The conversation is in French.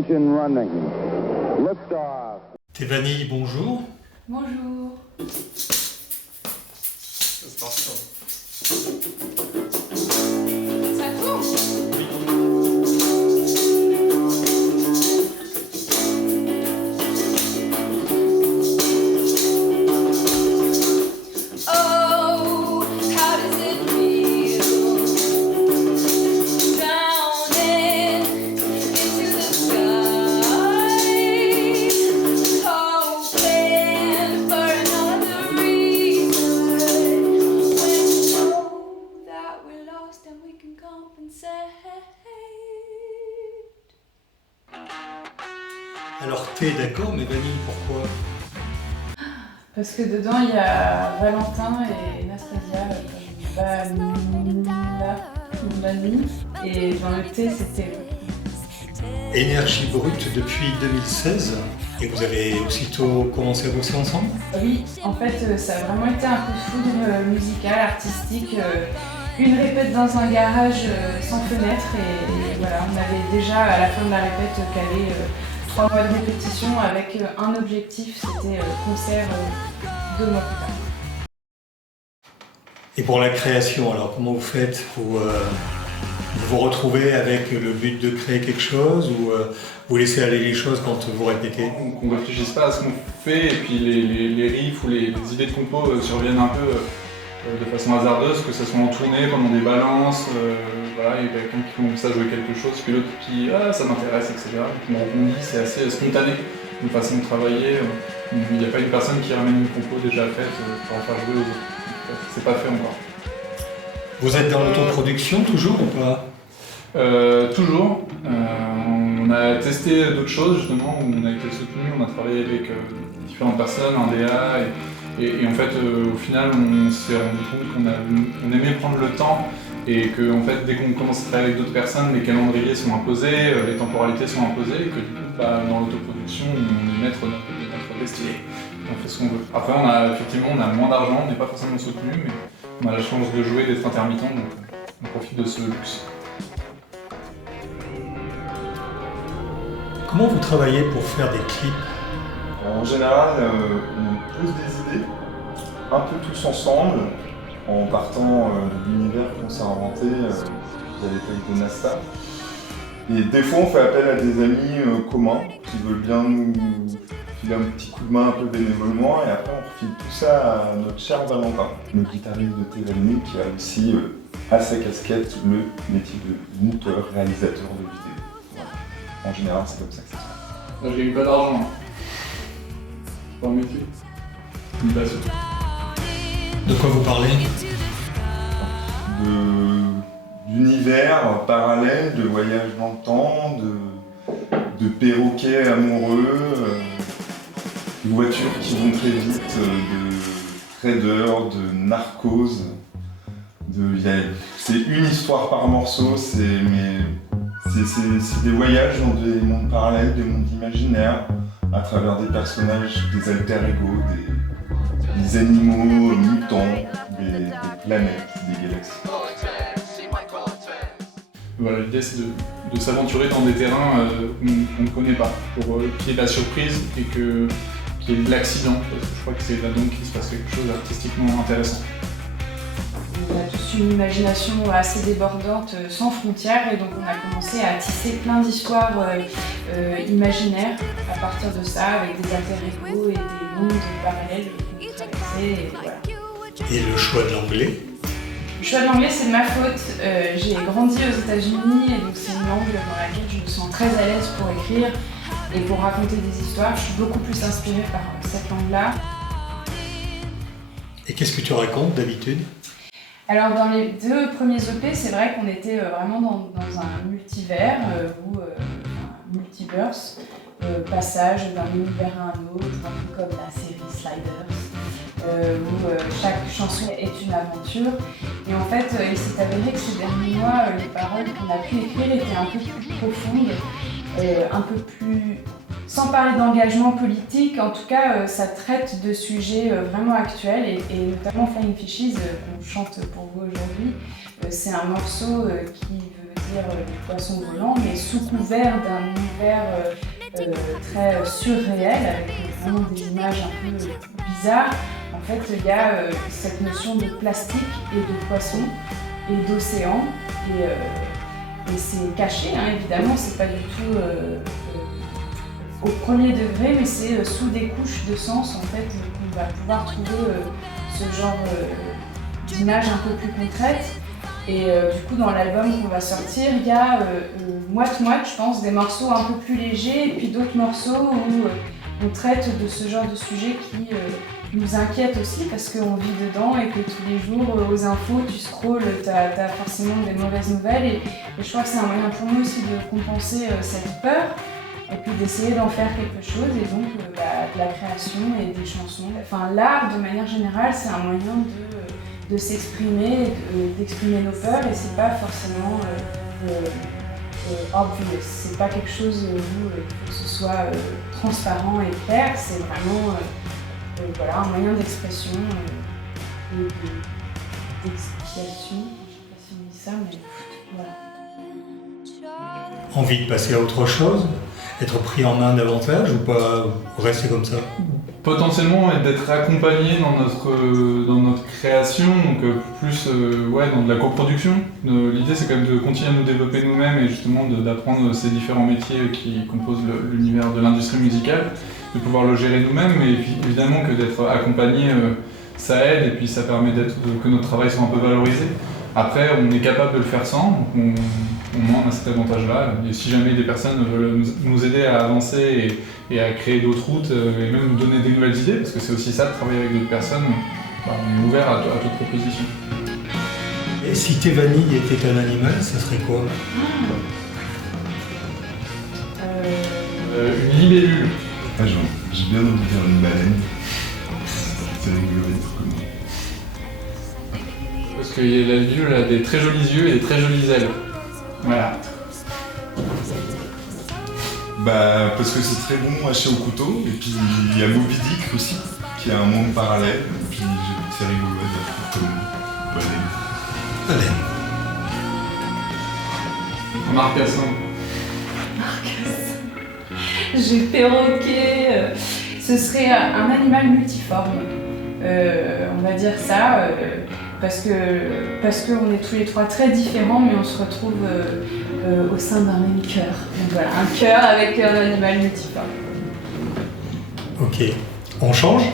Engine running. Lift off. Thévanie, bonjour. Bonjour. C'est parti. Ça tourne? Oh, how does it feel? Drowning into the sky, hoping for another reason. When we know that we're lost and we can compensate. Alors Thé, d'accord, mais Vanille, pourquoi? Parce que dedans il y a Valentin et Nastasia, Vanille, et dans le thé c'était. Énergie brute depuis 2016, et vous avez aussitôt commencé à bosser ensemble? Oui, en fait ça a vraiment été un coup de foudre musical, artistique. Une répète dans un garage sans fenêtre et voilà, on avait déjà à la fin de la répète calé 3 mois de répétition avec un objectif, c'était concert 2 mois plus tard. Et pour la création, alors comment vous faites? Vous vous retrouvez avec le but de créer quelque chose ou vous laissez aller les choses quand vous répétez? Qu'on ne réfléchisse pas à ce qu'on fait et puis les riffs ou les idées de compo surviennent un peu de façon hasardeuse, que ce soit en tournée, pendant des balances, voilà, il y a quelqu'un qui commence à jouer quelque chose, puis l'autre qui ah ça m'intéresse, etc. Donc on rebondit, c'est assez spontané, une façon de travailler. Il n'y a pas une personne qui ramène une compo déjà faite pour en faire jouer aux autres. C'est pas fait encore. Vous êtes dans l'autoproduction toujours ou pas? Toujours. On a testé d'autres choses justement, où on a été soutenu, on a travaillé avec différentes personnes, un DA, et en fait au final on s'est rendu compte qu'on aimait prendre le temps et que en fait, dès qu'on commence à travailler avec d'autres personnes, les calendriers sont imposés, les temporalités sont imposées, et que du coup dans l'autoproduction on est maître de notre destinée. On fait ce qu'on veut. Après on a moins d'argent, on n'est pas forcément soutenu, mais on a la chance de jouer, d'être intermittent, donc on profite de ce luxe. Comment vous travaillez pour faire des clips? En général, on pose des idées, un peu tous ensemble, en partant de l'univers qu'on s'est inventé via l'époque de Nasta. Et des fois, on fait appel à des amis communs qui veulent bien nous filer un petit coup de main un peu bénévolement, et après on refile tout ça à notre cher Valentin, le guitariste de Thévanie, qui a aussi à sa casquette le métier de monteur, réalisateur de vidéos. Voilà. En général, c'est comme ça que ça se passe. Là, j'ai eu pas d'argent. Pas un métier. Une passion. De quoi vous parlez? D'univers parallèles, de voyages dans le temps, de perroquets amoureux, de voitures qui vont très vite, de traders, de narcos. C'est une histoire par morceau, c'est des voyages dans des mondes parallèles, des mondes imaginaires, à travers des personnages, des alter-ego, des animaux mutants, des planètes, des galaxies. Voilà, l'idée c'est de s'aventurer dans des terrains qu'on ne connaît pas, pour qu'il y ait de la surprise et qu'il y ait de l'accident, parce que je crois que c'est là-dedans qu'il se passe quelque chose d'artistiquement intéressant. On a tous une imagination assez débordante, sans frontières, et donc on a commencé à tisser plein d'histoires imaginaires à partir de ça, avec des alter-ego et des mondes parallèles qu'on traversait, et voilà. Et le choix de l'anglais? Le choix de l'anglais, c'est de ma faute. J'ai grandi aux États-Unis et donc c'est une langue dans laquelle je me sens très à l'aise pour écrire et pour raconter des histoires. Je suis beaucoup plus inspirée par cette langue-là. Et qu'est-ce que tu racontes d'habitude? Alors dans les 2 premiers EP, c'est vrai qu'on était vraiment dans un multivers ou un multiverse, passage d'un univers à un autre, un peu comme la série Sliders, où chaque chanson est une aventure. Et en fait, il s'est avéré que ces derniers mois, les paroles qu'on a pu écrire étaient un peu plus profondes, un peu plus... Sans parler d'engagement politique, en tout cas, ça traite de sujets vraiment actuels et notamment Flying Fishes, qu'on chante pour vous aujourd'hui. C'est un morceau qui veut dire les poissons volants, mais sous couvert d'un univers très surréel, avec vraiment des images un peu bizarres. En fait, il y a cette notion de plastique et de poisson et d'océan. Et c'est caché, hein, évidemment, c'est pas du tout au premier degré, mais c'est sous des couches de sens en fait qu'on va pouvoir trouver ce genre d'images un peu plus concrètes. Et du coup, dans l'album qu'on va sortir, il y a moite-moite, je pense, des morceaux un peu plus légers, et puis d'autres morceaux où on traite de ce genre de sujet qui nous inquiète aussi, parce qu'on vit dedans et que tous les jours, aux infos, tu scrolles, t'as forcément des mauvaises nouvelles. Et je crois que c'est un moyen pour nous aussi de compenser cette peur, et puis d'essayer d'en faire quelque chose, et donc de la création et des chansons. Enfin, l'art, de manière générale, c'est un moyen de s'exprimer, d'exprimer nos peurs, et c'est pas forcément obvious. C'est pas quelque chose où il faut que ce soit transparent et clair, c'est vraiment voilà, un moyen d'expression et d'expiation. Je sais pas si on dit ça, mais voilà. Envie de passer à autre chose? Être pris en main davantage ou pas? Ou rester comme ça? Potentiellement, et d'être accompagné dans notre création, donc plus dans de la coproduction. L'idée, c'est quand même de continuer à nous développer nous-mêmes et justement d'apprendre ces différents métiers qui composent l'univers de l'industrie musicale, de pouvoir le gérer nous-mêmes, mais évidemment que d'être accompagné, ça aide, et puis ça permet que notre travail soit un peu valorisé. Après, on est capable de le faire sans, donc on a cet avantage-là. Et si jamais des personnes veulent nous aider à avancer et à créer d'autres routes, et même nous donner des nouvelles idées, parce que c'est aussi ça de travailler avec d'autres personnes, on est ouvert à toute proposition. Et si tes vanilles étaient un animal, ça serait quoi? Une libellule. Ah, j'ai bien envie de dire une baleine. C'est rigolo d'être comme moi. Parce que la libellule a des très jolis yeux et des très jolies ailes. Voilà. Bah, parce que c'est très bon haché au couteau, et puis il y a Moby Dick aussi, qui a un monde parallèle, et puis c'est rigolo d'être comme baleine. Baleine. Marcassin. J'ai perroquet. Ce serait un animal multiforme. On va dire ça, parce qu'on est tous les trois très différents, mais on se retrouve au sein d'un même cœur. Donc voilà, un cœur avec un animal multiforme. Ok. On change?